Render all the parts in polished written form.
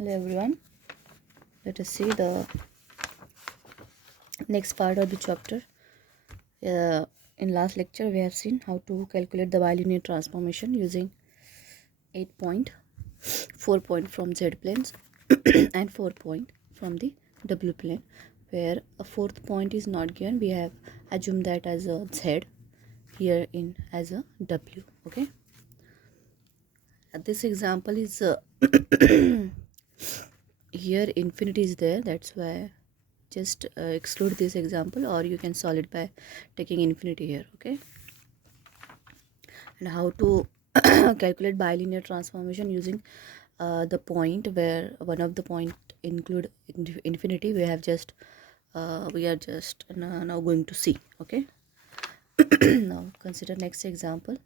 Hello everyone, let us see the next part of the chapter. In last lecture we have seen how to calculate the bilinear transformation using 8 point, 4 point from Z planes and 4 point from the W plane, where a fourth point is not given. We have assumed that as a Z, here in as a W. Okay, this example is here infinity is there, that's why just exclude this example, or you can solve it by taking infinity here. Okay, and how to calculate bilinear transformation using the point where one of the point include infinity. We have just we are just now going to see. Okay, now consider next example.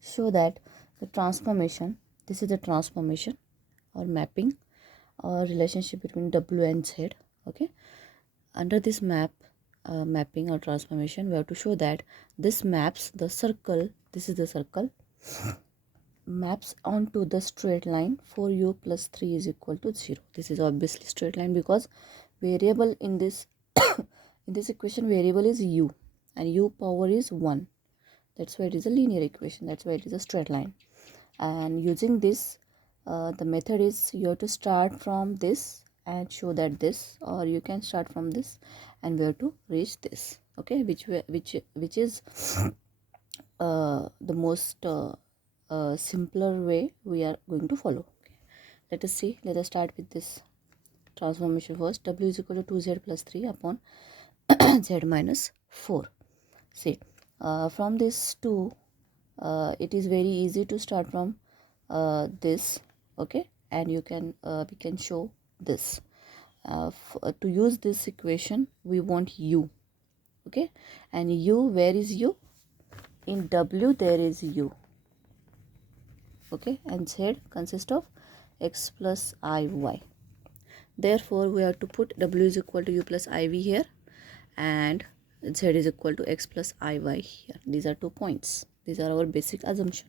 Show that the transformation, this is the transformation or mapping or relationship between W and Z. Okay, under this mapping or transformation, we have to show that this maps the circle, this is the circle, maps onto the straight line 4u plus 3 is equal to 0. This is obviously straight line because variable in this in this equation variable is u and u power is 1. That's why it is a linear equation, that's why it is a straight line. And using this the method is you have to start from this and show that this, or you can start from this and we have to reach this. Okay, which is the most simpler way we are going to follow. Okay, let us see. Let us start with this transformation first. W is equal to 2z plus 3 upon z minus 4. See, from this 2 it is very easy to start from this. Okay, and you can we can show this. To use this equation we want u. Okay, and u, where is u? In W there is u. Okay, and z consists of x plus iy. Therefore we have to put w is equal to u plus iv here and z is equal to x plus iy here. These are 2 points. These are our basic assumption.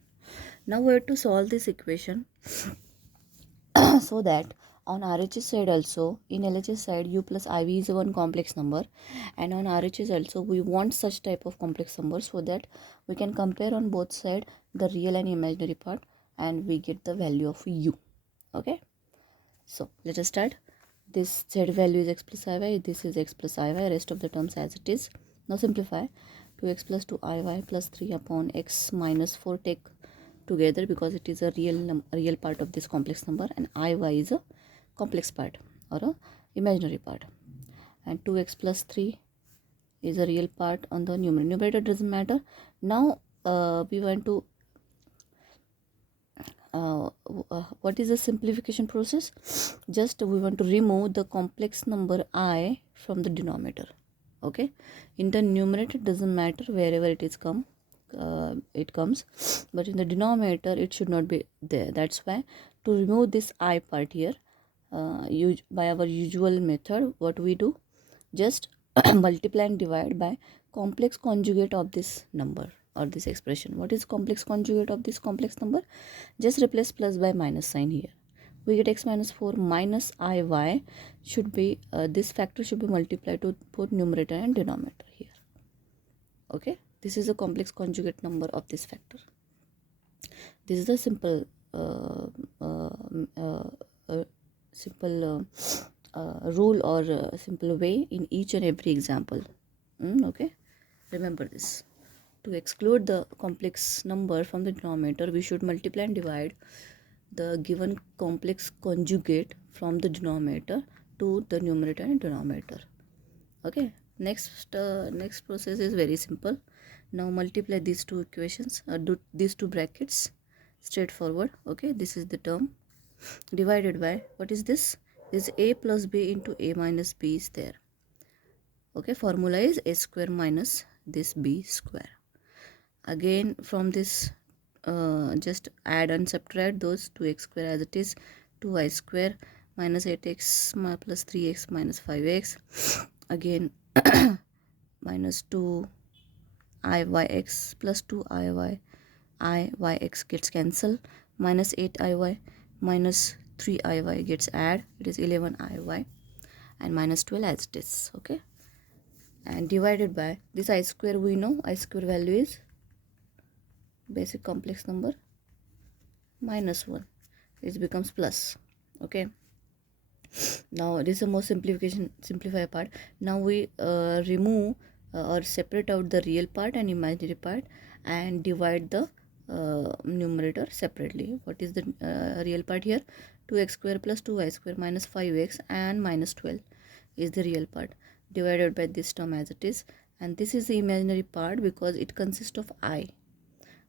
Now we have to solve this equation so that on RHS side also, in LHS side u plus iv is one complex number, and on RHS also we want such type of complex number so that we can compare on both side the real and imaginary part and we get the value of u. Okay, so let us start. This z value is x plus iy, this is x plus iy, rest of the terms as it is. Now simplify. 2x plus 2iy plus 3 upon x minus 4 take together because it is a real part of this complex number, and iy is a complex part or a imaginary part, and 2x plus 3 is a real part on the numerator. Numerator doesn't matter. Now we want to what is the simplification process? Just we want to remove the complex number I from the denominator. Okay, in the numerator doesn't matter, wherever it is it comes, but in the denominator it should not be there. That's why to remove this I part here, by our usual method, what we do, just multiply and divide by complex conjugate of this number or this expression. What is complex conjugate of this complex number? Just replace plus by minus sign here. We get x minus 4 minus iy should be this factor should be multiplied to both numerator and denominator here. Okay, this is a complex conjugate number of this factor. This is the simple rule or simple way in each and every example. Okay, remember this. To exclude the complex number from the denominator, we should multiply and divide the given complex conjugate from the denominator to the numerator and denominator. Okay, next process is very simple. Now multiply these two equations, do these two brackets, straightforward. Okay, this is the term divided by, what is this? This a plus b into a minus b is there. Okay, formula is a square minus this b square. Again from this just add and subtract those 2x square as it is, 2y square minus 8x plus 3x minus 5x, again minus 2 iyx plus 2 iy I, y, x gets cancelled. Minus 8 iy minus 3 iy gets add. It is 11 iy and minus 12 as it is. Okay. And divided by this I square, we know I square value is basic complex number minus 1. It becomes plus. Okay. Now this is the most simplify part. Now we remove or separate out the real part and imaginary part and divide the numerator separately. What is the real part here? 2x square plus 2y square minus 5x and minus 12 is the real part, divided by this term as it is, and this is the imaginary part because it consists of I.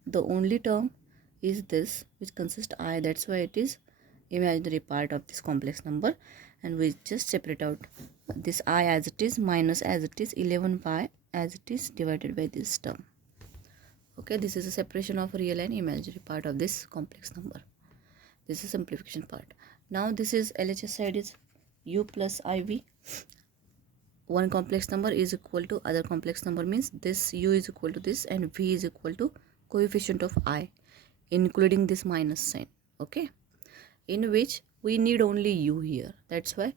The only term is this which consists I, that's why it is imaginary part of this complex number, and we just separate out this I as it is minus as it is 11 pi as it is divided by this term. Okay, this is a separation of real and imaginary part of this complex number. This is simplification part. Now this is LHS side is u plus iv. One complex number is equal to other complex number, means this u is equal to this and v is equal to coefficient of I including this minus sign. Okay, in which we need only u here, that's why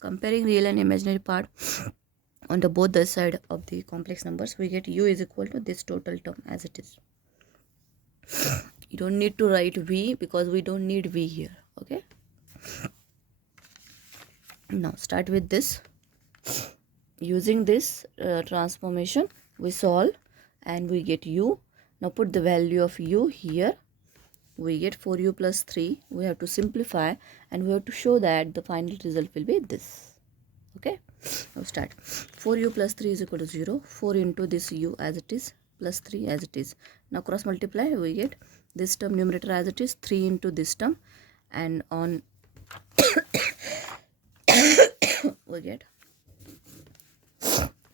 comparing real and imaginary part on the both the side of the complex numbers, we get u is equal to this total term as it is. You don't need to write v because we don't need v here. Okay, now start with this. Using this transformation we solve and we get u. Now put the value of u here. We get 4u plus 3. We have to simplify and we have to show that the final result will be this. Okay, now start. 4u plus 3 is equal to 0. 4 into this u as it is plus 3 as it is. Now cross multiply, we get this term numerator as it is, 3 into this term, and on we get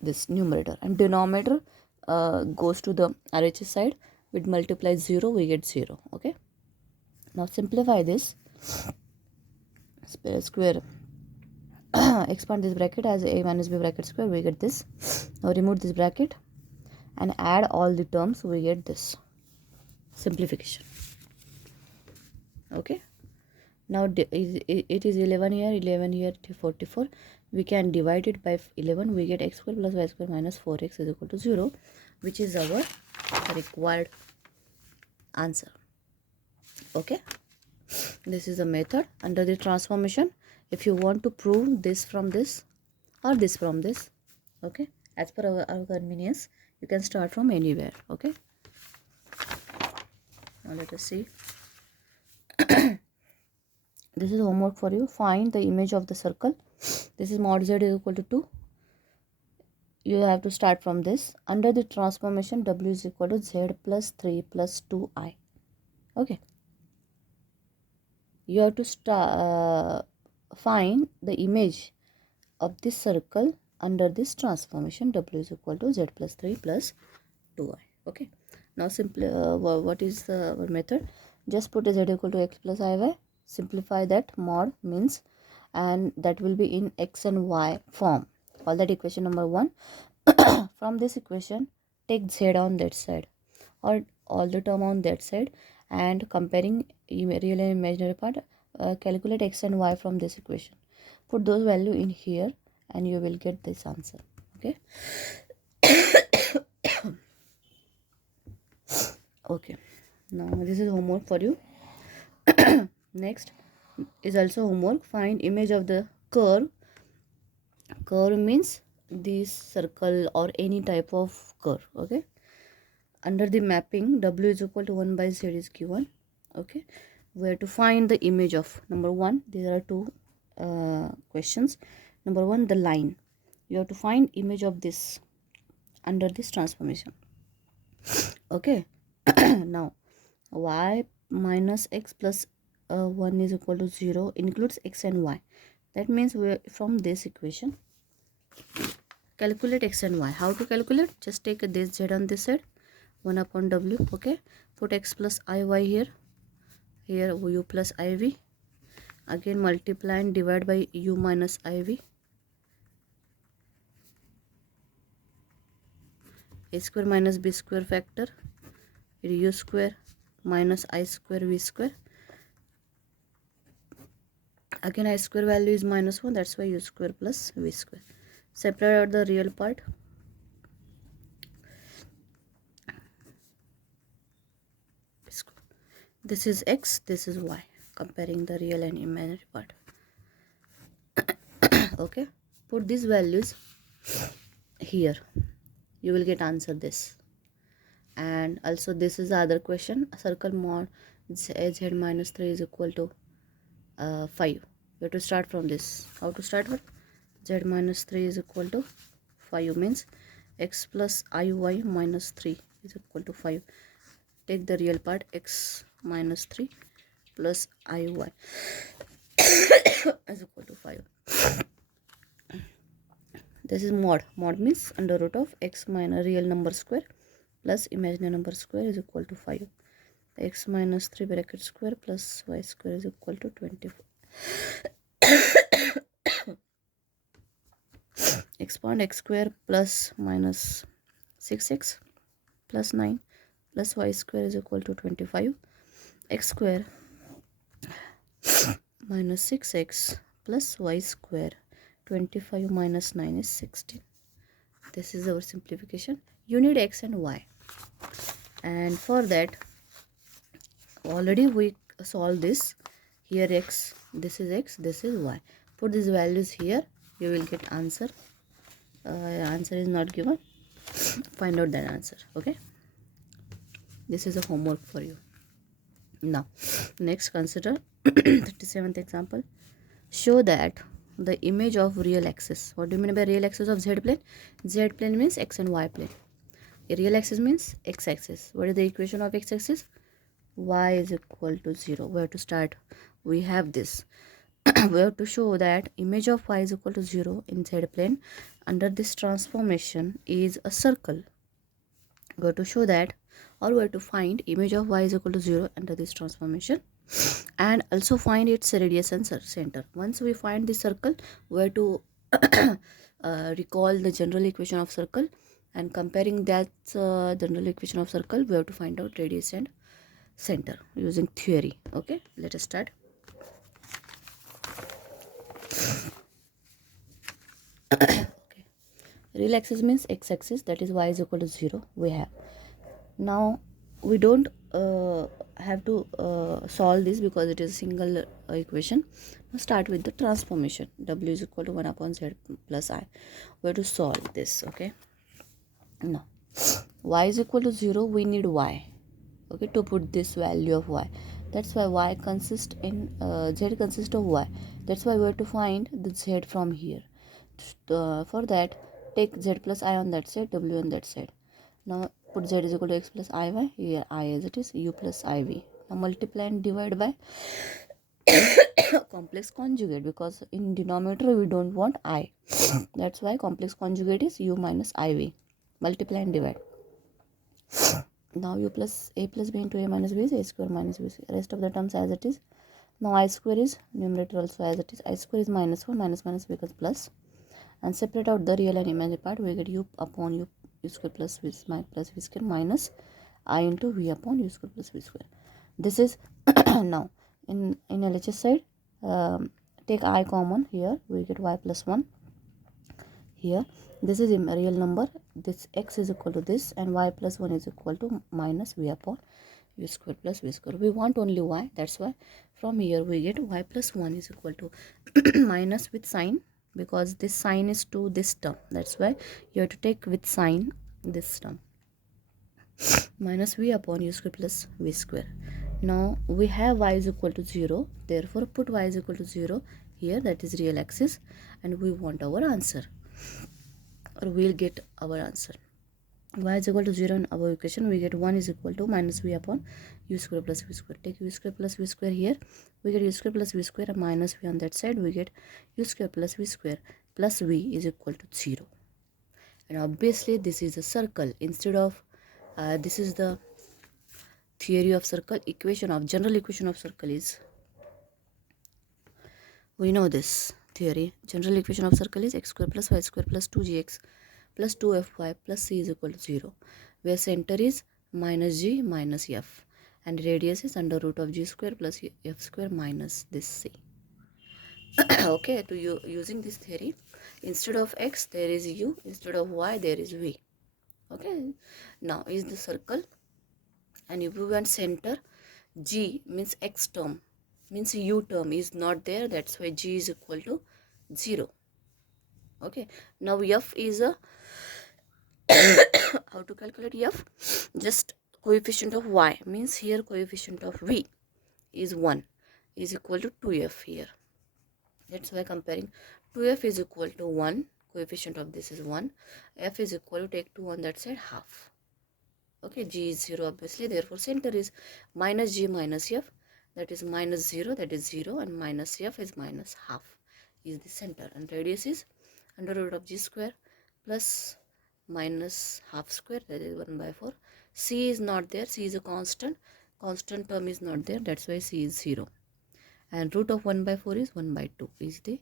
this numerator, and denominator goes to the RHS side. With multiply 0 we get 0. Okay, now simplify this. Square expand this bracket as a minus b bracket square, we get this. Now remove this bracket and add all the terms, we get this simplification. Okay, now it is 11 here, 11 here, 44. We can divide it by 11. We get x square plus y square minus 4x is equal to 0, which is our required answer. Okay, this is the method under the transformation. If you want to prove this from this or this from this, okay, as per our convenience, you can start from anywhere. Okay, now let us see. This is homework for you. Find the image of the circle. This is mod z is equal to 2. You have to start from this. Under the transformation, w is equal to z plus 3 plus 2i. Okay, you have to find the image of this circle under this transformation. W is equal to z plus 3 plus 2i. Okay, now simply what is the method? Just put z equal to x plus iy. Simplify that, mod means, and that will be in x and y form. Call that equation number 1. From this equation, take z on that side or all the term on that side, and comparing real and imaginary part, calculate x and y from this equation. Put those value in here and you will get this answer. Okay. Okay, now this is homework for you. Next is also homework. Find image of the curve. Curve means this circle or any type of curve. Okay, under the mapping, w is equal to 1 by z is given. Okay, we have to find the image of number 1. There are two questions. Number 1, the line. You have to find image of this under this transformation. Okay, now y minus x plus 1 is equal to 0 includes x and y. That means we from this equation calculate x and y. How to calculate? Just take this z on this side, 1 upon w. Okay, put x plus iy here, here u plus iv, again multiply and divide by u minus iv, a square minus b square factor, u square minus I square v square. Again I square value is -1, that's why u square plus v square. Separate out the real part. This is x, this is y, comparing the real and imaginary part. Okay, put these values here, you will get answer this. And also this is the other question, circle mod z minus 3 is equal to 5. You have to start from this. How to start with? Z minus 3 is equal to 5 means x plus iy minus 3 is equal to 5. Take the real part, x minus 3 plus iy is equal to 5. This is mod. Mod means under root of x minus real number square plus imaginary number square is equal to 5. X minus 3 bracket square plus y square is equal to 24. Expand x square plus minus 6x plus 9 plus y square is equal to 25. X square minus 6x plus y square, 25 minus 9 is 16. This is our simplification. You need x and y, and for that already we solve this. Here x, this is x, this is y. Put these values here, you will get answer. Answer is not given, find out that answer. Okay, this is a homework for you. Now next, consider 37th example. Show that the image of real axis. What do you mean by real axis of z plane? Z plane means x and y plane. A real axis means x axis. What is the equation of x axis? Y is equal to 0. We have to start. We have this. We have to show that image of y is equal to 0 in z plane under this transformation is a circle. We have to show that, or we have to find image of y is equal to 0 under this transformation, and also find its radius and center. Once we find the circle, we have to recall the general equation of circle, and comparing that general equation of circle, we have to find out radius and center using theory. Okay, let us start. Okay, real axis means x axis, that is y is equal to 0. We have now, we don't have to solve this because it is a single equation. Now start with the transformation. W is equal to 1 upon z plus I. We have to solve this. Okay, now y is equal to 0, we need y, okay, to put this value of y. That's why y consists in z consists of y. That's why we have to find the z from here. For that, take z plus I on that side, w on that side. Now put z is equal to x plus iy. Here I as it is, u plus iv. Now multiply and divide by complex conjugate, because in denominator we don't want I. That's why complex conjugate is u minus iv. Multiply and divide. Now u plus a plus b into a minus b is a square minus b square. Rest of the terms as it is. Now I square is numerator also as it is. I square is -1, minus becomes plus. And separate out the real and imaginary part, we get u upon u square plus v square minus I into v upon u square plus v square. This is now in LHS side, take I common. Here we get y plus 1. Here this is a real number, this x is equal to this, and y plus 1 is equal to minus v upon u square plus v square. We want only y, that's why from here we get y plus 1 is equal to minus with sign, because this sign is to this term. That's why you have to take with sign this term, minus v upon u square plus v square. Now we have y is equal to 0, therefore put y is equal to 0 here, that is real axis, and we want our answer, or we'll get our answer. Y is equal to 0 in our equation, we get 1 is equal to minus v upon u square plus v square. Take u square plus v square here, we get u square plus v square, and minus v on that side, we get u square plus v square plus v is equal to 0. And obviously this is a circle. Instead of this is the theory of circle. General equation of circle is, we know this theory. General equation of circle is x square plus y square plus 2gx plus 2fy plus c is equal to 0, where center is minus g minus f and radius is under root of g square plus f square minus this c. Okay, to using this theory, instead of x there is u, instead of y there is v. Okay, now is the circle, and if we want center, g means x term, means u term is not there, that's why g is equal to 0. Okay, now f is a how to calculate f? Just coefficient of y, means here coefficient of v is 1 is equal to 2f here. That's why comparing 2f is equal to 1, coefficient of this is 1, f is equal to, take 2 on that side, half. Okay, g is 0 obviously, therefore center is minus g minus f, that is minus 0, that is 0, and minus f is minus half is the center, and radius is under root of g square plus minus half square, that is 1 by 4. C is not there, c is a constant term is not there, that's why c is 0, and root of 1 by 4 is 1 by 2 is the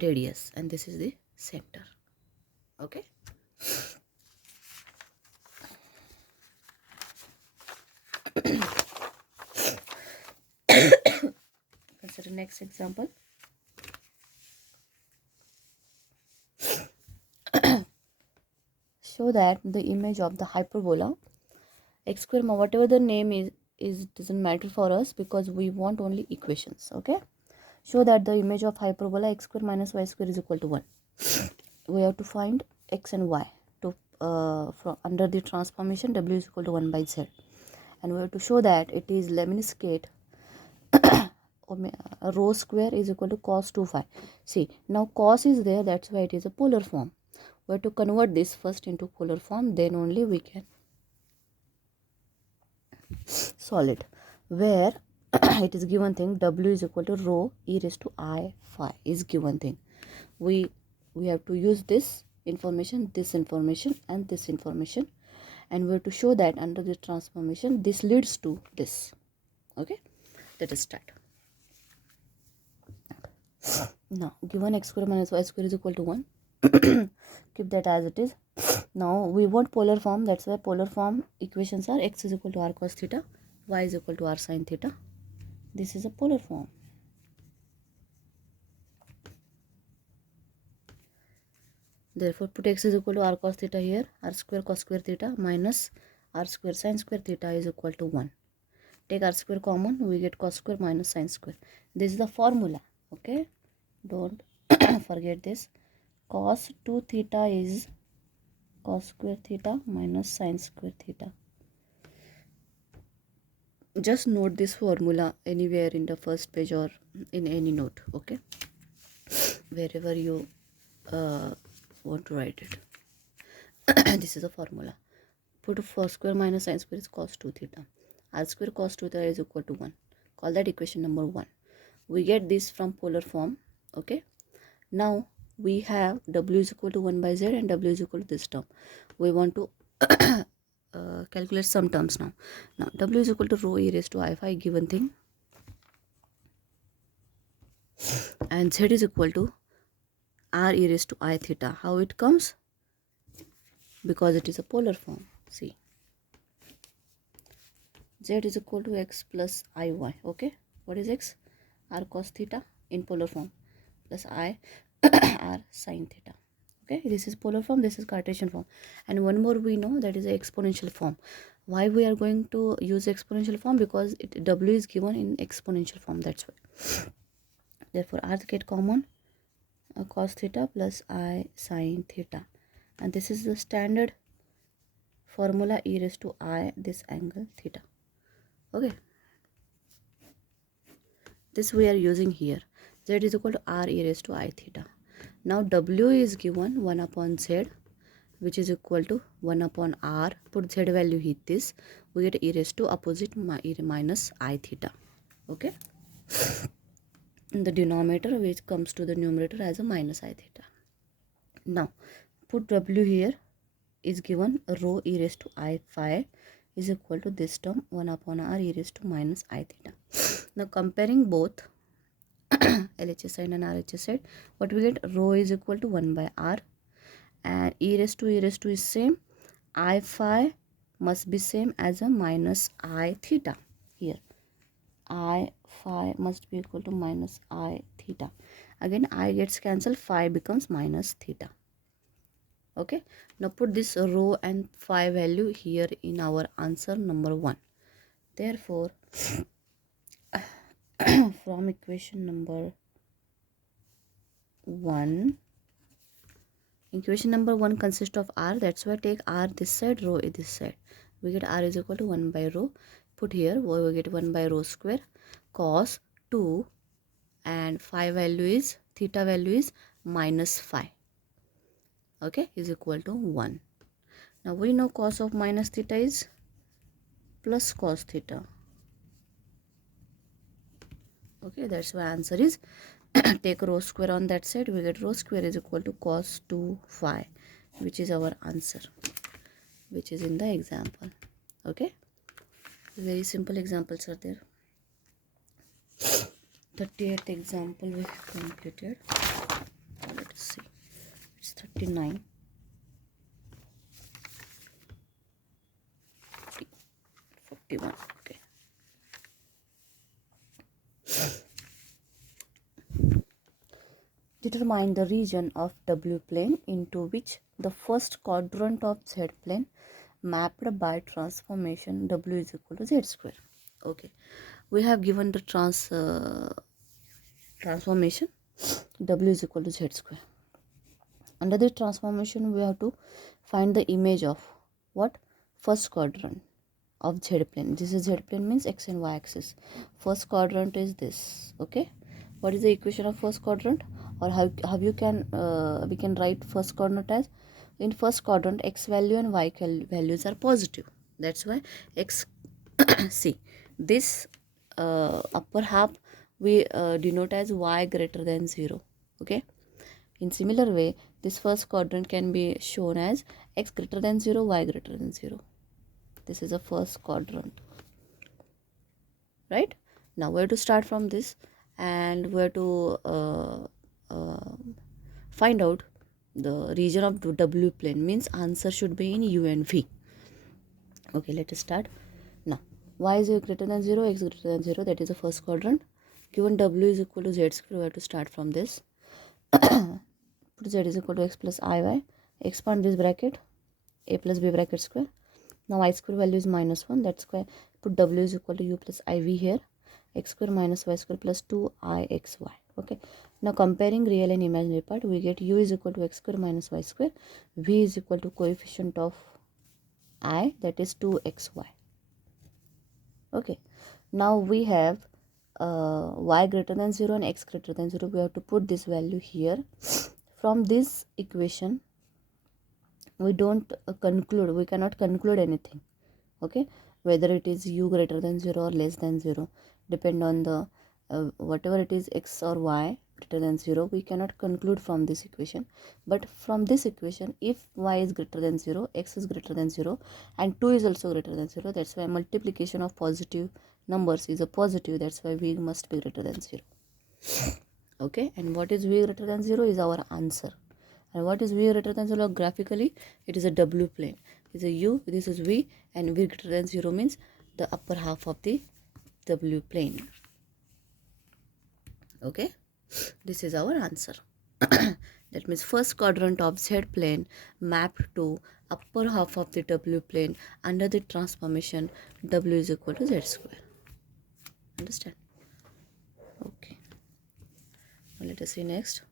radius, and this is the center. Okay, consider next example. Show that the image of the hyperbola x square, whatever the name is doesn't matter for us because we want only equations. Okay, show that the image of hyperbola x square minus y square is equal to 1. We have to find x and y to from under the transformation w is equal to 1 by z, and we have to show that it is lemniscate rho square is equal to cos 2 phi. See, now cos is there, that's why it is a polar form. We have to convert this first into polar form, then only we can solve it, where it is given thing w is equal to rho e raised to I phi is given thing. We have to use this information, and this information, and we have to show that under the transformation this leads to this. Okay, let us start. Now given x square minus y square is equal to 1. Keep that as it is. Now we want polar form, that's why polar form equations are x is equal to r cos theta, y is equal to r sin theta. This is a polar form. Therefore put x is equal to r cos theta here, r square cos square theta minus r square sin square theta is equal to 1. Take r square common, we get cos square minus sin square. This is the formula. Okay, don't forget this. Cos 2 theta is cos square theta minus sin square theta. Just note this formula anywhere in the first page or in any note. Okay, wherever you want to write it. This is a formula. Put 4 square minus sin square is cos 2 theta. R square cos 2 theta is equal to 1. Call that equation number 1. We get this from polar form. Okay, now we have w is equal to 1 by z and w is equal to this term. We want to calculate some terms now. Now w is equal to rho e raised to I phi given thing, and z is equal to r e raised to I theta. How it comes? Because it is a polar form. See, z is equal to x plus iy. Okay, what is x? R cos theta in polar form plus I r sin theta. Okay, this is polar form, this is Cartesian form, and one more we know, that is the exponential form. Why we are going to use exponential form? Because w is given in exponential form, that's why. Therefore r get common, cos theta plus I sin theta, and this is the standard formula e raised to I this angle theta. Okay, this we are using here. Z is equal to r e raised to I theta. Now w is given 1 upon z, which is equal to 1 upon r. Put z value hit this, we get e raised to opposite minus I theta. Okay, in the denominator, which comes to the numerator as a minus I theta. Now put w here, is given rho e raised to I phi is equal to this term 1 upon r e raised to minus I theta. Now comparing both LHS side and RHS side, what we get? Rho is equal to 1 by r and e raised to is same. I phi must be same as a minus I theta. Here I phi must be equal to minus I theta. Again I gets cancelled, phi becomes minus theta. Okay, now put this rho and phi value here in our answer number 1. Therefore from equation number 1, equation number 1 consists of r, that's why take r this side, rho is this side. We get r is equal to 1 by rho. Put here we get 1 by rho square cos 2, and phi value is, theta value is minus phi. Okay, is equal to 1. Now we know cos of minus theta is plus cos theta. Okay, that's why answer is take rho square on that side, we get rho square is equal to cos 2 phi, which is our answer, which is in the example. Okay, very simple examples are there. 38th example we have completed. Let us see, it's 39, 41. Okay, determine the region of W plane into which the first quadrant of Z plane mapped by transformation W is equal to Z square. Okay, we have given the transformation W is equal to Z square. Under the transformation we have to find the image of what? First quadrant of Z plane. This is Z plane means x and y axis. First quadrant is this. Okay, what is the equation of first quadrant, or how you can we can write first quadrant as, in first quadrant x value and y values are positive, that's why x see this upper half we denote as y greater than 0. Okay, in similar way this first quadrant can be shown as x greater than 0, y greater than 0. This is a first quadrant, right? Now we have to start from this, and we have to find out the region of W plane, means answer should be in U and V. Okay, let us start. Now y is greater than 0, x greater than 0, that is the first quadrant. Given W is equal to Z square, we have to start from this. Put Z is equal to x plus iy, expand this bracket, a plus b bracket square. Now I square value is minus 1, that's why put W is equal to u plus iv here, x square minus y square plus 2ixy. Okay, now comparing real and imaginary part, we get u is equal to x square minus y square, v is equal to coefficient of I, that is 2xy. Okay, now we have y greater than 0 and x greater than 0. We have to put this value here. From this equation we don't we cannot conclude anything. Okay, whether it is u greater than 0 or less than 0, depend on the whatever it is, x or y greater than 0, we cannot conclude from this equation. But from this equation, if y is greater than 0, x is greater than 0, and 2 is also greater than 0, that's why multiplication of positive numbers is a positive, that's why v must be greater than 0. Okay, and what is v greater than 0 is our answer. And what is v greater than 0 graphically? It is a W plane. This is u, this is v, and v greater than 0 means the upper half of the W plane. Okay, this is our answer. That means first quadrant of Z plane mapped to upper half of the W plane under the transformation W is equal to Z square. Understand? Okay, now let us see next.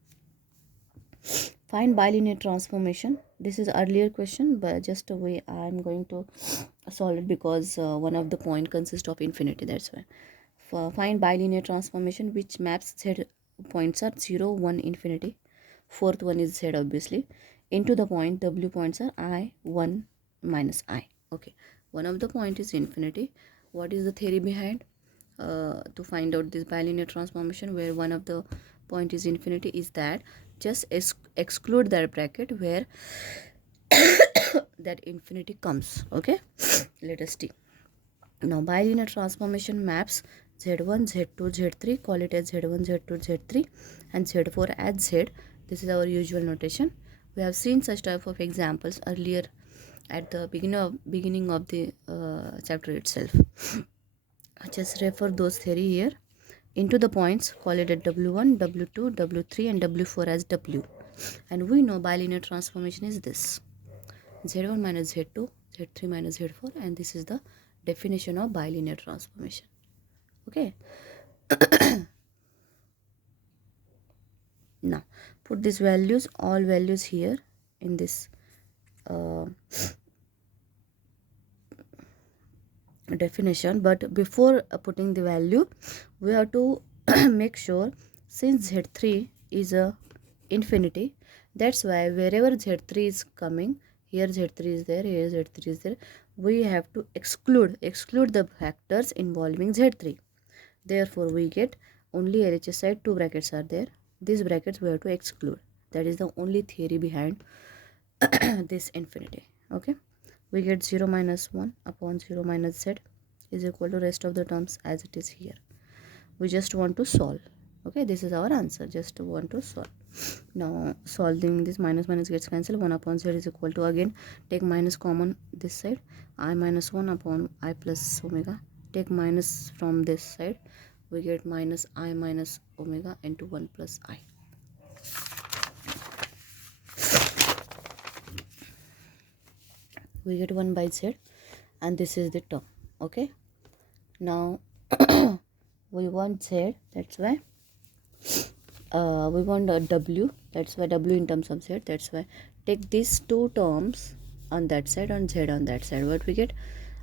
Find bilinear transformation. This is earlier question, but just a way I am going to solve it, because one of the point consists of infinity, that's why. Find bilinear transformation which maps Z points are 0, 1, infinity. Fourth one is Z obviously. Into the point W points are I, 1, minus I. Okay, one of the point is infinity. What is the theory behind to find out this bilinear transformation where one of the point is infinity is that just exclude that bracket where that infinity comes. Okay, let us see. Now bilinear transformation maps z1, z2, z3, call it as z1, z2, z3, and z4 as z. This is our usual notation. We have seen such type of examples earlier at the beginning of the chapter itself. Just refer those theory here. Into the points, call it at W1, W2, W3 and W4 as W. And we know bilinear transformation is this: Z1 minus Z2, Z3 minus Z4, and this is the definition of bilinear transformation. Okay. Now put these values, all values here in this definition, but before putting the value we have to make sure, since Z3 is a infinity, that's why wherever Z3 is coming, here Z3 is there, here Z3 is there, we have to exclude the factors involving Z3. Therefore we get only LHS side 2 brackets are there, these brackets we have to exclude. That is the only theory behind this infinity. Okay, we get 0 minus 1 upon 0 minus z is equal to rest of the terms as it is here. We just want to solve. Okay, this is our answer, just want to solve. Now solving this, minus minus gets cancelled, 1 upon z is equal to, again take minus common this side, I minus 1 upon I plus omega, take minus from this side, we get minus I minus omega into 1 plus I. We get 1 by z and this is the term. Okay, now we want z, that's why we want a w, that's why w in terms of z, that's why take these two terms on that side and z on that side. What we get,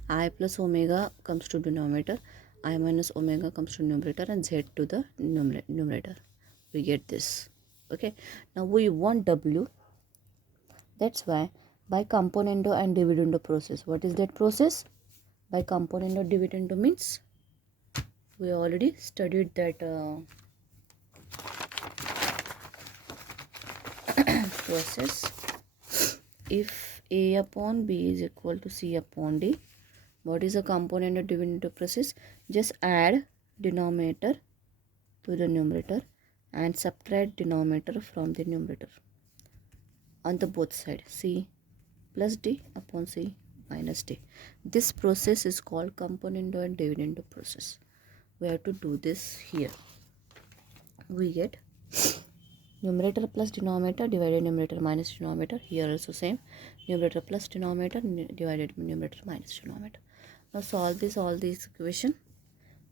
I plus omega comes to denominator, I minus omega comes to numerator, and z to the numerator. We get this. Okay, now we want w, that's why by componendo and dividendo process. What is that process? By componendo dividendo means we already studied that process. If a upon b is equal to c upon d, what is a componendo dividendo process? Just add denominator to the numerator and subtract denominator from the numerator on the both side, c plus d upon c minus d. This process is called componendo and dividendo process. We have to do this here. We get numerator plus denominator divided numerator minus denominator. Here also same, numerator plus denominator divided numerator minus denominator. Now solve this, all these equation.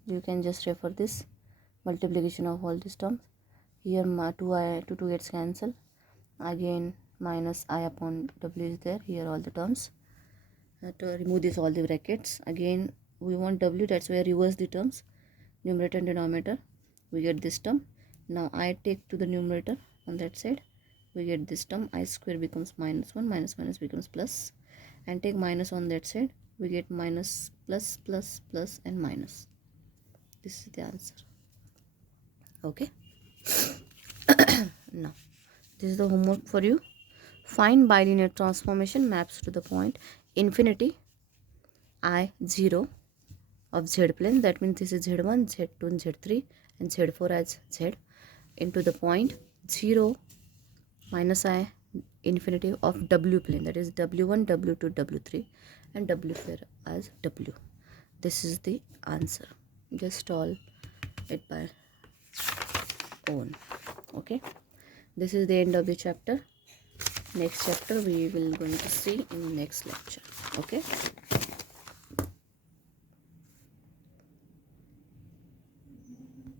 You can just refer this multiplication of all these terms. Here 2 gets cancelled. Again minus I upon w is there. Here all the terms. To remove this all the brackets. Again we want w, that's why I reverse the terms. Numerator and denominator. We get this term. Now I take to the numerator on that side. We get this term. I square becomes minus 1. Minus minus becomes plus. And take minus on that side. We get minus plus plus plus and minus. This is the answer. Okay. Now this is the homework for you. Find bilinear transformation maps to the point infinity I 0 of z plane. That means this is z1, z2 and z3 and z4 as z into the point 0 minus I infinity of w plane, that is w1, w2, w3 and w4 as w. This is the answer. Just solve it by own. Okay, this is the end of the chapter. Next chapter we will going to see in next lecture. Okay.